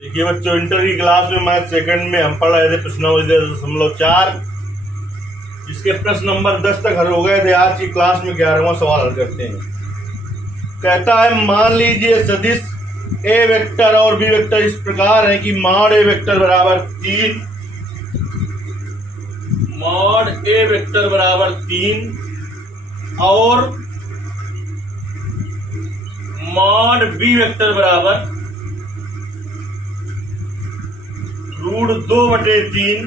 देखिए बच्चों, इंटर की क्लास में मैथ सेकंड में हम पढ़ रहे थे प्रश्नावली 10.4, जिसके प्रश्न नंबर 10 तक हल हो गए थे। आज की क्लास में 11वां सवाल हल करते हैं। कहता है मान लीजिए सदिश ए वेक्टर और बी वेक्टर इस प्रकार है कि मॉड ए वेक्टर बराबर 3, मॉड ए वेक्टर बराबर 3 और मॉड बी वेक्टर बराबर √2/3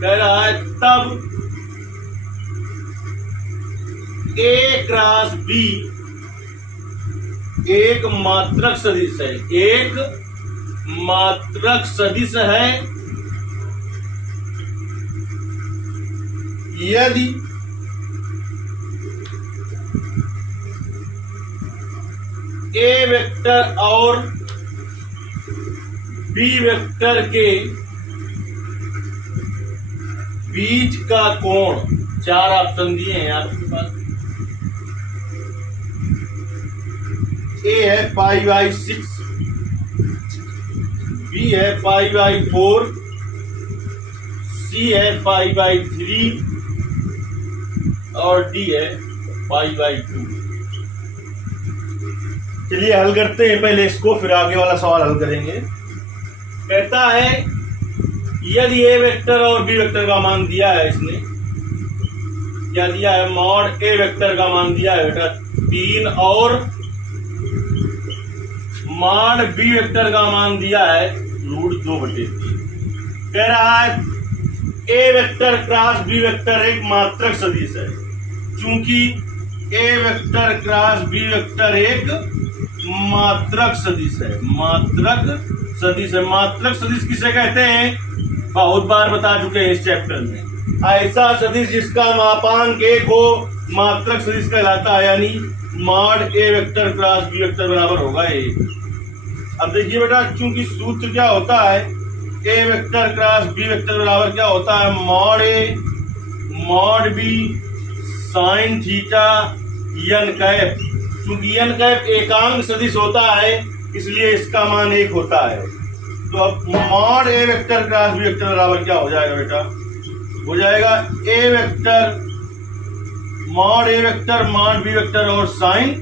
कह रहा है। तब ए क्रॉस बी एक मात्रक सदिश है, एक मात्रक सदिश है यदि ए वेक्टर और बी वेक्टर के बीच का कोण, 4 ऑप्शन दिए हैं आपके पास। ए है π/6, बी है π/4, सी है π/3 और डी है π/2। चलिए हल करते हैं पहले इसको, फिर आगे वाला सवाल हल करेंगे। कहता है यदि ए वेक्टर और बी वेक्टर का मान दिया है, इसने क्या दिया है, मॉड ए वेक्टर का मान दिया है बेटा 3 और मॉड बी वेक्टर का मान दिया है √2/3। कह रहा है A vector cross B vector एक मात्रक सदिश है। चूंकि ए वेक्टर क्रॉस बी वेक्टर एक मात्रक सदिश है, मात्रक सदिश है। मात्रक सदिश किसे कहते हैं, बहुत बार बता चुके हैं इस चैप्टर में। ऐसा सदिश जिसका मापांक 1 हो मात्रक सदिश कहलाता है, यानी मॉड ए वेक्टर क्रॉस बी वेक्टर बराबर होगा 1। अब देखिए बेटा, चूंकि सूत्र क्या होता है, A vector cross B vector बराबर क्या होता है, mod A mod B sine theta n cap. चूंकि n कैप एकांक सदिश होता है, इसलिए इसका मान 1 होता है। तो अब मॉड ए वेक्टर क्रॉस बी वेक्टर बराबर क्या हो जाएगा बेटा, हो जाएगा ए वेक्टर मॉड ए वेक्टर मॉड बी वेक्टर और साइन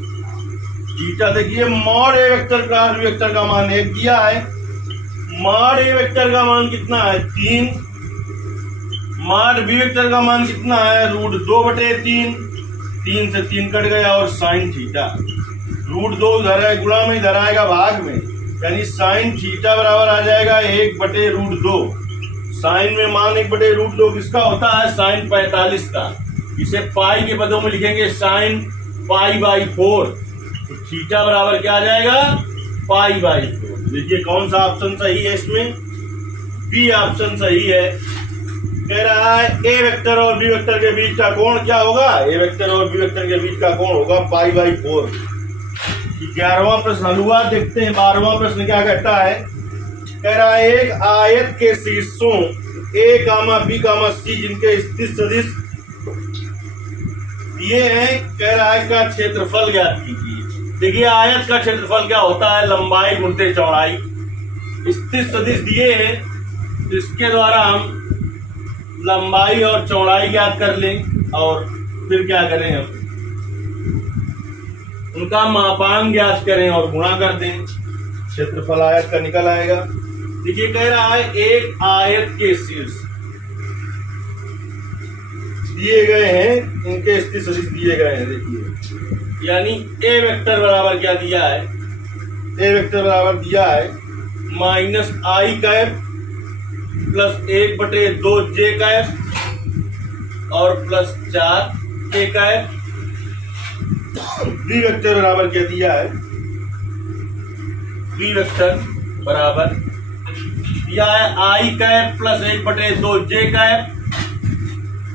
थीटा। देखिए मॉड ए वेक्टर क्रॉस बी वेक्टर का मान 1 दिया है, मॉड ए वेक्टर का मान कितना है 3, मॉड बी वेक्टर का मान कितना है √2/3, 3 से 3 कट गया और साइन थीटा √2 इधर है, गुणा में इधर आएगा भाग में, यानी साइन थीटा बराबर आ जाएगा 1/√2। साइन में मान 1/√2 किसका होता है, साइन 45 का। इसे पाई के पदों में लिखेंगे साइन π/4, तो थीटा बराबर क्या आ जाएगा π/4। देखिए कौन सा ऑप्शन सही है इसमें, बी ऑप्शन सही है। कह रहा है ए वेक्टर और बी वेक्टर के बीच का कोण क्या होगा, ए वेक्टर और बी वेक्टर के बीच का कोण होगा π/4। 11वां प्रश्न हल हुआ। देखते हैं 12वां प्रश्न क्या कहता है। कह रहा है एक आयत के शीर्षों a, b, c जिनके स्थित सदिश दिए हैं, कह रहा है का क्षेत्रफल ज्ञात कीजिए। देखिए आयत का क्षेत्रफल क्या होता है, लंबाई गुणित चौड़ाई। स्थित सदिश दिए हैं, तो इसके द्वारा हम लंबाई और चौड़ाई ज्ञात कर लें और फिर क्या करें, हम उनका मापांक ज्ञात करें और गुणा कर दें, क्षेत्रफल आयत का निकल आएगा। देखिए कह रहा है एक आयत के शीर्ष दिए गए हैं, इनके स्थित सदिश दिए गए हैं। देखिए यानी ए वेक्टर बराबर क्या दिया है, ए वेक्टर बराबर दिया है -i cap plus 1/2 j cap और plus 4 k cap. B vector बराबर क्या दिया है, बी वेक्टर बराबर दिया है i cap plus 1/2 j cap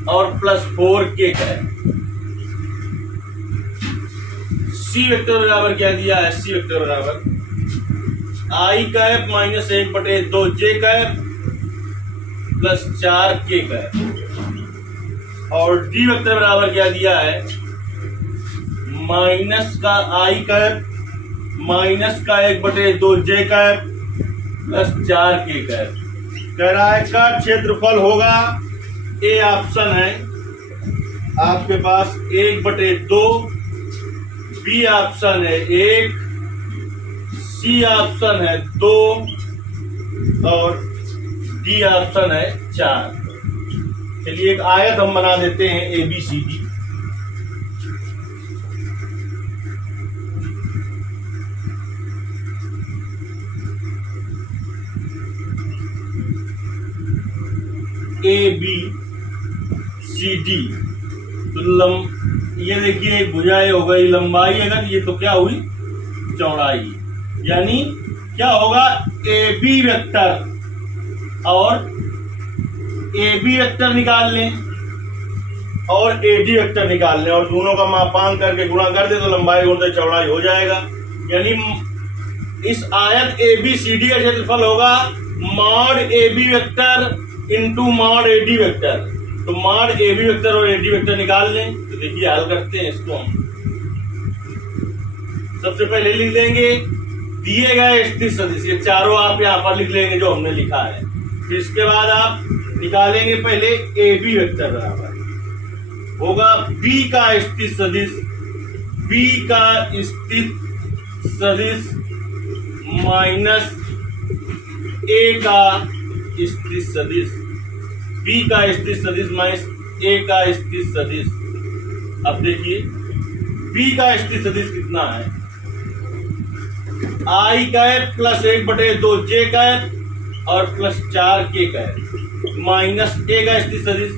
और plus 4 k cap. C vector बराबर क्या दिया है, सी वेक्टर बराबर i cap -1/2 j cap plus 4 k cap. और डी वेक्टर बराबर क्या दिया है, माइनस का आई कैप माइनस का 1/2 जे कैप प्लस 4k कैप। कह रहा है का क्षेत्रफल होगा, ए ऑप्शन है आपके पास 1/2, बी ऑप्शन है 1, सी ऑप्शन है 2 और डी ऑप्शन है 4। चलिए एक आयत हम बना देते हैं ABCD। ABCD तो ये देखिए एक भुजा हो गई लंबाई, अगर ये तो क्या हुई चौड़ाई, यानी क्या होगा AB वेक्टर और AB वेक्टर निकाल लें और AD वेक्टर निकाल लें और दोनों का मापांक करके गुणा कर दे तो लंबाई गुणा चौड़ाई हो जाएगा। यानी इस आयत ABCD का क्षेत्रफल होगा mod AB vector into mod AD vector. तो मॉड AB वेक्टर और AD वेक्टर निकाल लें। तो देखिए हल करते हैं इसको हम। सबसे पहले लिख देंगे दिए गए स्थित सदिश, ये चारों आप यहाँ पर लिख लेंगे जो हमने लिखा है। फिर इसके बाद आप निकालेंगे पहले AB वेक्टर बराबर होगा B का स्थित सदिश, B का स्थित सदिश माइनस A का स्थित सदिश, B का स्थित सदिश माइनस A का स्थित सदिश। अब देखिए B का स्थित सदिश कितना है, I cap plus 1/2 J cap और plus 4K cap minus A का स्थित सदिश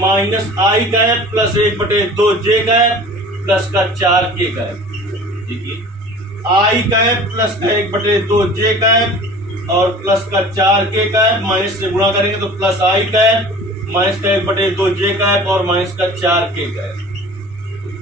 minus I cap plus 1/2 J cap plus का 4K कैप। देखिए I cap plus 1/2 J cap और प्लस का 4K कैप, माइनस से गुणा करेंगे तो प्लस I कैप माइनस का 1/2 J कैप और माइनस का 4K cap.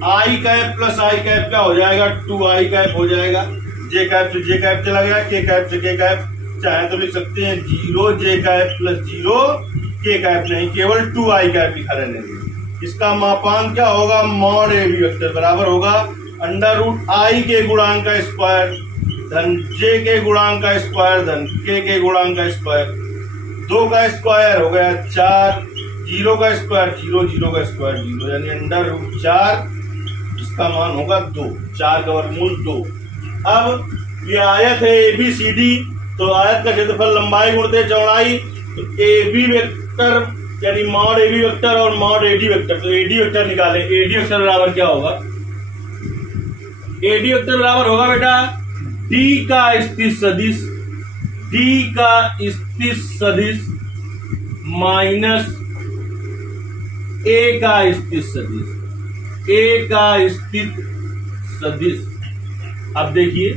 I cap plus I cap क्या हो जाएगा 2I कैप हो जाएगा, J कैप से J कैप चला गया, K कैप से K कैप, चाहे तो लिख सकते हैं 0J cap plus 0K cap, नहीं केवल 2I कैप लिखा रहने देंगे। इसका मापांक क्या होगा मॉड AB वेक्टर बराबर होगा √I के गुणांक का स्क्वायर धन J के गुणांक का स्क्वायर धन K के गुणांक का स्क्वायर। 2 का स्क्वायर हो गया 4, 0 का स्क्वायर 0, 0 का स्क्वायर 0, यानी √4 इसका मान होगा 2, 4 का वर्गमूल 2। अब ये आयत है ABCD, तो आयत का क्षेत्रफल लंबाई गुणित चौड़ाई, तो AB वेक्टर यानी मॉड AB वेक्टर और मॉड AD वेक्टर, तो AD वेक्टर निकालें। AD वेक्टर बराबर क्या होगा, AD वेक्टर बराबर होगा बेटा D का स्थित सदिश, D का स्थित सदिश माइनस A का स्थित सदिश, A का स्थित सदिश। अब देखिए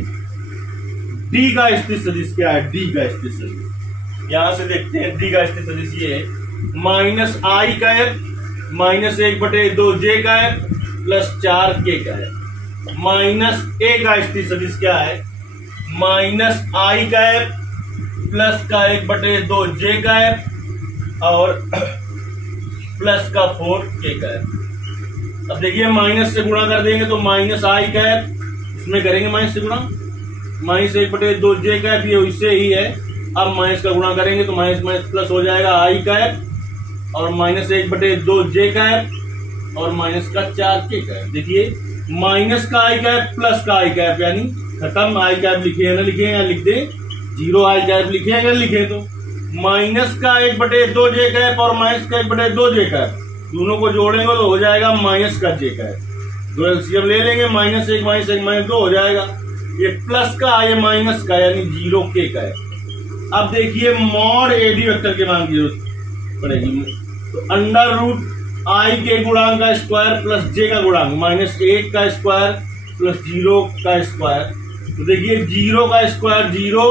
D का स्थित सदिश क्या है, D का स्थित सदिश यहां से देखते हैं। D का स्थित सदिश ये है minus I cap minus 1/2 J cap plus 4K cap minus A का स्थित सदिश क्या है माइनस I कैप प्लस का 1/2 J कैप और प्लस का 4K कैप। अब देखिए माइनस से गुणा कर देंगे तो माइनस I कैप, इसमें करेंगे माइनस से गुणा, माइनस 1/2 J कैप ये इससे ही है। अब माइनस का गुणा करेंगे तो माइनस माइनस प्लस हो जाएगा I कैप और माइनस 1/2 J कैप और माइनस का 4K कैप। देखिए माइनस का I कैप प्लस का I कैप, यानी खत्म। I कैप लिखे है ना, लिखे हैं या लिख दे 0 I कैप लिखे हैं, अगर लिखे तो माइनस का 1/2 J कैप और माइनस का 1/2 J कैप, दोनों को जोड़ेंगे तो हो जाएगा माइनस का J कैप। दो एलसीएम ले लेंगे, -1 -1 -2 हो जाएगा। ये प्लस का ये माइनस का यानी 0K कैप। अब देखिए मॉड AD वेक्टर के मान की जरूरत पड़ेगी, तो √I के गुणांक का स्क्वायर प्लस J का गुणांक -1 का स्क्वायर प्लस 0 का स्क्वायर। तो देखिए 0 का स्क्वायर 0,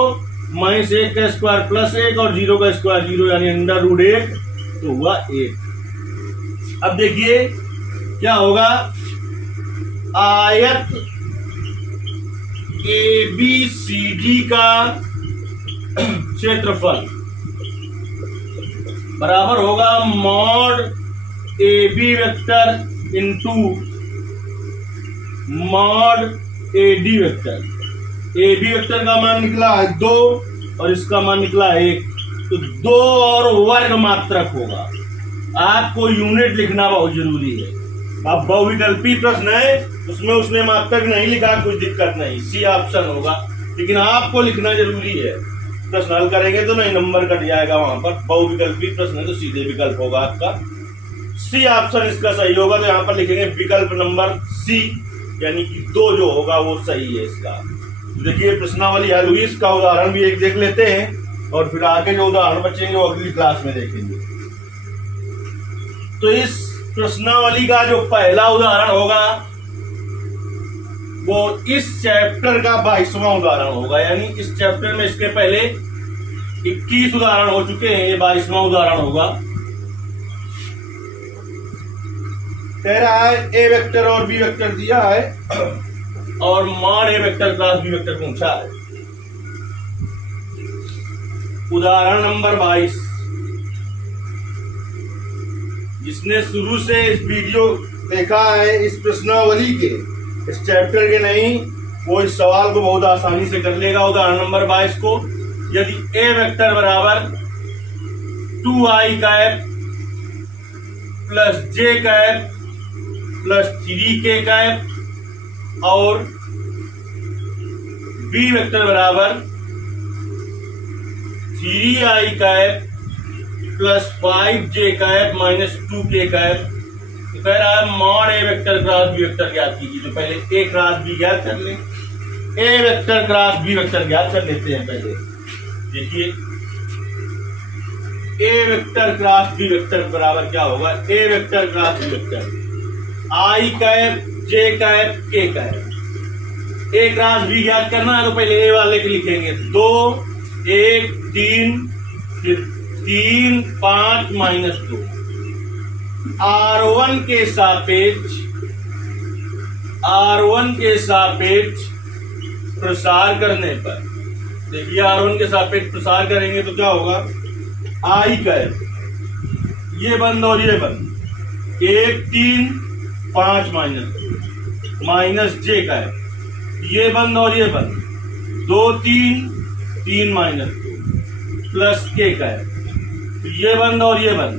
-1 का स्क्वायर प्लस 1 और 0 का स्क्वायर 0, यानी √8 तो हुआ 8। अब देखिए क्या होगा, आयत ABCD का क्षेत्रफल बराबर होगा mod AB vector into mod AD vector. AB vector का मान निकला है 2, और इसका मान निकला 1, तो 2 और वर्ग मात्रक होगा। आपको यूनिट लिखना बहुत जरूरी है। अब बहुविकल्पी प्रश्न है, उसमें उसने मात्रक नहीं लिखा, कुछ दिक्कत नहीं, सी ऑप्शन होगा, लेकिन आपको लिखना जरूरी है। प्रश्न हल करेंगे तो नहीं नंबर कट जाएगा वहां पर। बहुविकल्पी प्रश्न है तो सीधे विकल्प होगा आपका सी ऑप्शन इसका सही होगा। तो यहाँ पर लिखेंगे विकल्प नंबर सी, यानी कि 2 जो होगा वो सही है इसका। देखिए प्रश्नावली हल हुई, इसका उदाहरण भी एक देख लेते हैं और फिर आगे जो उदाहरण बचेंगे वो अगली क्लास में देखेंगे। तो इस प्रश्नावली का जो पहला उदाहरण होगा वो इस चैप्टर का 22वां उदाहरण होगा, यानी इस चैप्टर में इसके पहले 21 उदाहरण हो चुके हैं, ये 22वां उदाहरण होगा। कह रहा है ए वेक्टर और बी वेक्टर दिया है और मान ए वेक्टर क्रॉस बी वेक्टर पूछा है। उदाहरण नंबर 22, जिसने शुरू से इस वीडियो देखा है इस प्रश्नावली के, इस चैप्टर के नहीं, वो इस सवाल को बहुत आसानी से कर लेगा। उदाहरण नंबर 22 को, यदि ए वेक्टर बराबर 2i कैप प्लस जे कैप प्लस 3k कैप और बी वेक्टर बराबर 3i cap plus 5j cap minus 2k cap, तो कह रहा है मॉड ए वेक्टर क्रॉस बी वेक्टर ज्ञात कीजिए। तो पहले ए क्रॉस बी ज्ञात कर लें, ए वेक्टर क्रॉस बी वेक्टर ज्ञात कर लेते हैं। पहले देखिए ए वेक्टर क्रॉस बी वेक्टर बराबर क्या होगा, ए वेक्टर क्रॉस बी वेक्टर आई कैप जे कैप के कैप। ए क्रॉस बी ज्ञात करना है तो पहले ए वाले के लिखेंगे 2 1 3 फिर 3 5 माइनस 2। R1 के सापेक्ष प्रसार करने पर, देखिए R1 के सापेक्ष प्रसार करेंगे तो क्या होगा, आई कैप ये बंद और ये बंद 1 3 5 माइनस जे कैप ये बंद और ये बंद 2 3 3 माइनस 2 प्लस के कैप ये बंद और ये बंद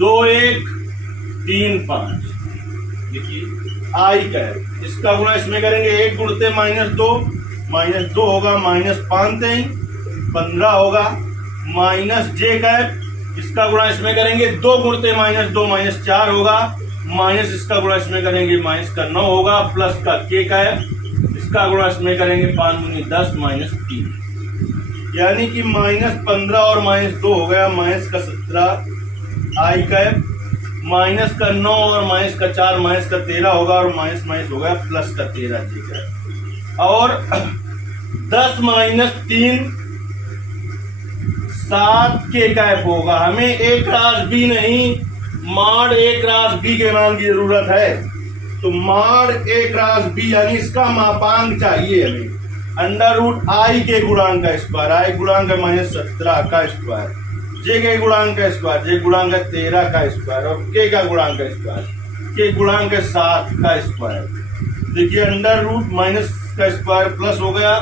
2 1 3 5। देखिए आई कैप इसका गुणा इसमें करेंगे, 1 गुणते माइनस 2 होगा, माइनस 5 15 होगा, माइनस जे कैप इसका गुणा इसमें करेंगे, 2 गुणते माइनस 2 माइनस 4 होगा, माइनस इसका गुणा इसमें करेंगे माइनस का 9 होगा, प्लस का के कैप इसका गुणा इसमें करेंगे 5 दूनी 10 माइनस 3, यानी कि माइनस 15 और माइनस 2 हो गया, माइनस का 17 आई कैप, माइनस का 9 और माइनस का 4 माइनस का 13 होगा और माइनस माइनस हो गया प्लस का 13 जी कैप, और 10 माइनस 3 7 के कैप होगा। हमें ए क्रॉस बी नहीं, मॉड ए क्रॉस बी के मान की जरूरत है। तो मॉड ए क्रॉस बी यानी इसका मापांक चाहिए हमें, अंडर रूट आई के गुणांक का स्क्वायर, आई गुणांक है माइनस 17 का स्क्वायर, जे के गुणांक का स्क्वायर, जे गुणांक है 13 का स्क्वायर और के का गुणांक का स्क्वायर, के गुणांक है 7 का स्क्वायर। देखिए अंडर रूट माइनस का स्क्वायर प्लस हो गया,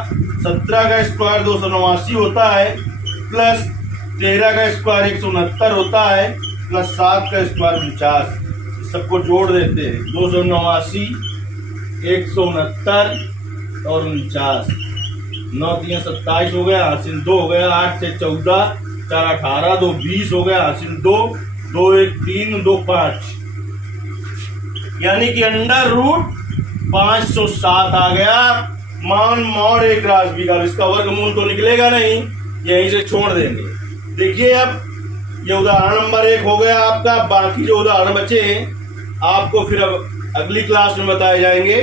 17 का स्क्वायर 289 होता है, प्लस 13 का स्क्वायर 169 होता है, प्लस 7 का स्क्वायर 49। सबको जोड़ देते हैं, 289 169 और 49, 9 3 27 हो गया, हासिल 2 हो गया, 8 से 14 4 18 2 20 हो गया, हासिल 2 2 1 3 2 5, यानी कि अंडर रूट 507 आ गया मान मॉड ए क्रॉस बी का। इसका वर्गमूल तो निकलेगा नहीं, यहीं से छोड़ देंगे। देखिए अब ये उदाहरण नंबर 1 हो गया आपका, बाकी जो उदाहरण बचे हैं आपको फिर अब अगली क्लास में बताए जाएंगे।